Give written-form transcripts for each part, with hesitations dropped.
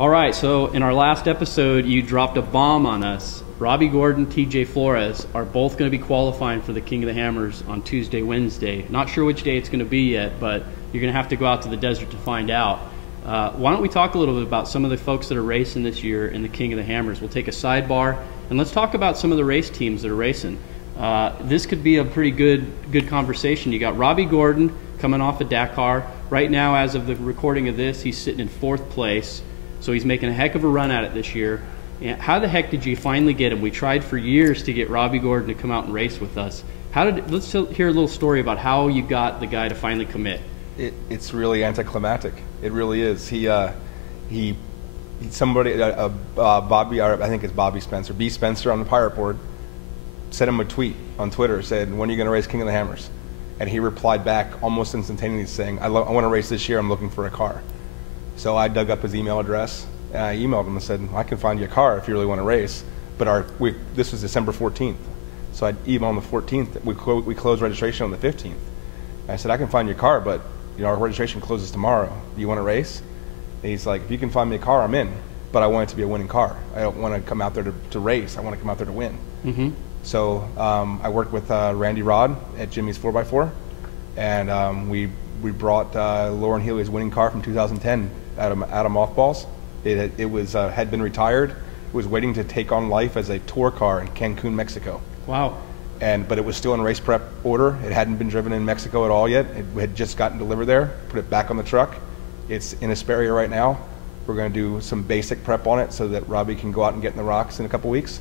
All right, so in our last episode, you dropped a bomb on us. Robbie Gordon, TJ Flores are both going to be qualifying for the King of the Hammers on Tuesday, Wednesday. Not sure which day it's going to be yet, but you're going to have to go out to the desert to find out. Why don't we talk a little bit about some of the folks that are racing this year in the King of the Hammers? We'll take a sidebar, and let's talk about some of the race teams that are racing. This could be a pretty good conversation. You got Robbie Gordon coming off of Dakar. Right now, as of the recording of this, he's sitting in 4th place. So he's making a heck of a run at it this year. And how the heck did you finally get him? We tried for years to get Robbie Gordon to come out and race with us. Let's hear a little story about how you got the guy to finally commit. It's really anticlimactic. It really is. Bobby, I think it's Bobby Spencer, B. Spencer on the pirate board, sent him a tweet on Twitter, said, "When are you going to race King of the Hammers?" And he replied back almost instantaneously saying, I want to race this year, I'm looking for a car. So I dug up his email address, and I emailed him and said, I can find you a car if you really want to race. But this was December 14th. So I emailed on the 14th. We closed registration on the 15th. And I said, I can find you a car, but our registration closes tomorrow. Do you want to race? And he's like, if you can find me a car, I'm in. But I want it to be a winning car. I don't want to come out there to race. I want to come out there to win. Mm-hmm. So I worked with Randy Rod at Jimmy's 4x4, and we brought Lauren Healy's winning car from 2010 out of mothballs. It had been retired. It was waiting to take on life as a tour car in Cancun, Mexico. Wow. But it was still in race prep order. It hadn't been driven in Mexico at all yet. It had just gotten delivered there. Put it back on the truck. It's in Hesperia right now. We're going to do some basic prep on it so that Robbie can go out and get in the rocks in a couple weeks.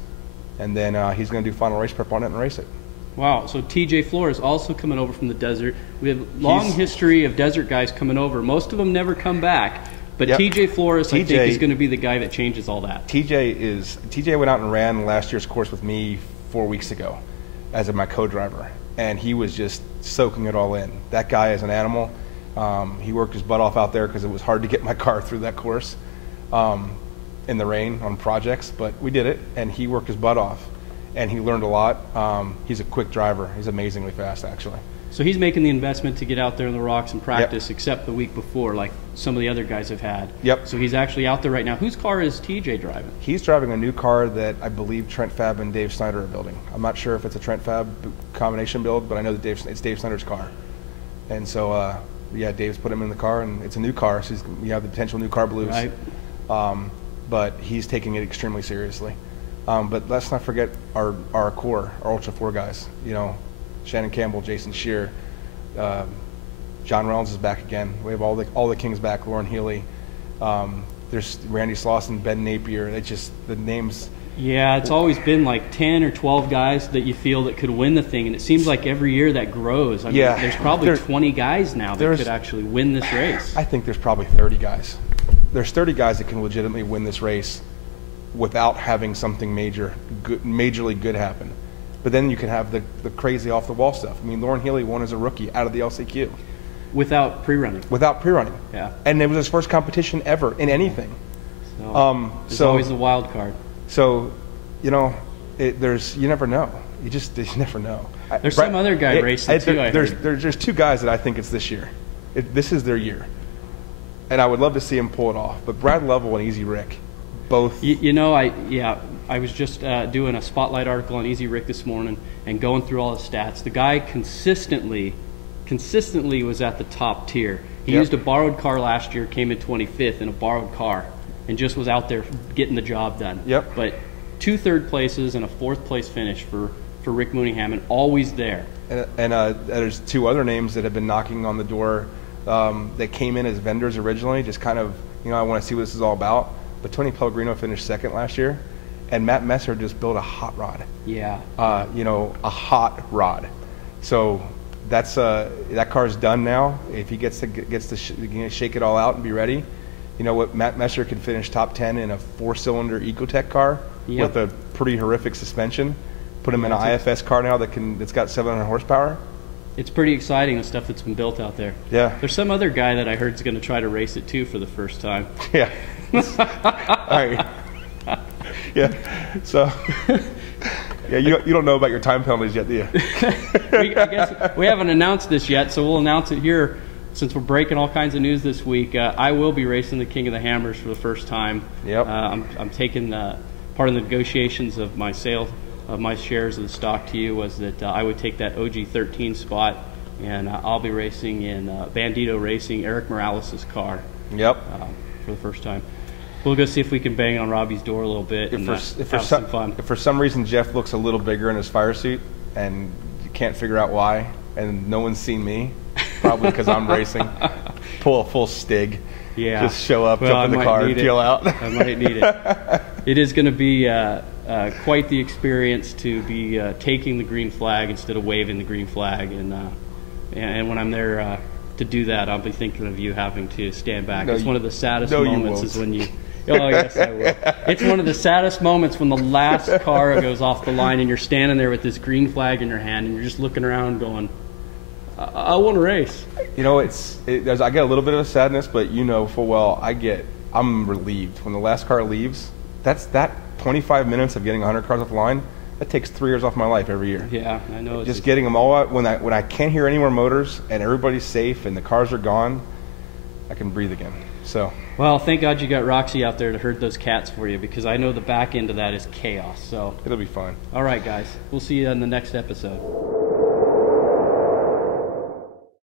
And then he's going to do final race prep on it and race it. Wow, so TJ Flores also coming over from the desert. We have a long history of desert guys coming over. Most of them never come back. But yep. TJ Flores, I think, is going to be the guy that changes all that. TJ went out and ran last year's course with me 4 weeks ago as my co-driver. And he was just soaking it all in. That guy is an animal. He worked his butt off out there because it was hard to get my car through that course in the rain on projects. But we did it, and he worked his butt off. And he learned a lot. He's a quick driver. He's amazingly fast, actually. So he's making the investment to get out there in the rocks and practice, except the week before, like some of the other guys have had. Yep. So he's actually out there right now. Whose car is TJ driving? He's driving a new car that I believe Trent Fab and Dave Snyder are building. I'm not sure if it's a Trent Fab combination build, but I know that it's Dave Snyder's car. And so, Dave's put him in the car, and it's a new car, so you have the potential new car blues. Right. But he's taking it extremely seriously. But let's not forget our core, our Ultra 4 guys. Shannon Campbell, Jason Shear, John Reynolds is back again. We have all the Kings back. Lauren Healy. There's Randy Slauson, Ben Napier. It's just the names. Yeah, it's always been like 10 or 12 guys that you feel that could win the thing, and it seems like every year that grows. I mean, there's probably 20 guys now that could actually win this race. I think there's probably 30 guys. There's 30 guys that can legitimately win this race without having something majorly good happen. But then you can have the crazy off-the-wall stuff. I mean, Lauren Healy won as a rookie out of the LCQ. Without pre-running. Without pre-running. Yeah. And it was his first competition ever in anything. So, it's always the wild card. So, you never know. You never know. There's some other guy racing too, I heard. There's 2 guys that I think it's this year. This is their year. And I would love to see him pull it off. But Brad Lovell and Easy Rick, both. I was just doing a spotlight article on Easy Rick this morning and going through all his stats. The guy consistently was at the top tier. He used a borrowed car last year, came in 25th in a borrowed car, and just was out there getting the job done. Yep. But 2 third places and a 4th place finish for Rick Mooneyham, and always there. And there's 2 other names that have been knocking on the door that came in as vendors originally, just kind of, I want to see what this is all about. But Tony Pellegrino finished 2nd last year, and Matt Messer just built a hot rod. Yeah. A hot rod. So that car's done now. If he gets to shake it all out and be ready, Matt Messer could finish top 10 in a 4-cylinder Ecotec car with a pretty horrific suspension. Put him in an IFS car now that's got 700 horsepower. It's pretty exciting, the stuff that's been built out there. Yeah. There's some other guy that I heard is going to try to race it too for the first time. Yeah. All right. Yeah. So, you don't know about your time penalties yet, do you? I guess we haven't announced this yet, so we'll announce it here since we're breaking all kinds of news this week, I will be racing the King of the Hammers for the first time. Yep. I'm taking part of the negotiations of my sale of my shares of the stock to you was that I would take that OG 13 spot, and I'll be racing in Bandito Racing, Eric Morales' car. Yep. For the first time. We'll go see if we can bang on Robbie's door a little bit and have some fun. If for some reason Jeff looks a little bigger in his fire suit and you can't figure out why, and no one's seen me, probably because I'm racing, pull a full Stig. Yeah. Just show up, jump in the car, and peel out. I might need it. It is going to be quite the experience to be taking the green flag instead of waving the green flag. And when I'm there to do that, I'll be thinking of you having to stand back. It's one of the saddest moments is when you... Oh, yes, I will. It's one of the saddest moments when the last car goes off the line and you're standing there with this green flag in your hand and you're just looking around going, I want to race. You know, I get a little bit of a sadness, but you know full well I'm relieved. When the last car leaves, that 25 minutes of getting 100 cars off the line, that takes 3 years off my life every year. Yeah, I know. Just getting them all out, when I can't hear any more motors and everybody's safe and the cars are gone, I can breathe again. So. Well, thank God you got Roxy out there to herd those cats for you, because I know the back end of that is chaos. So It'll be fun. All right, guys. We'll see you in the next episode.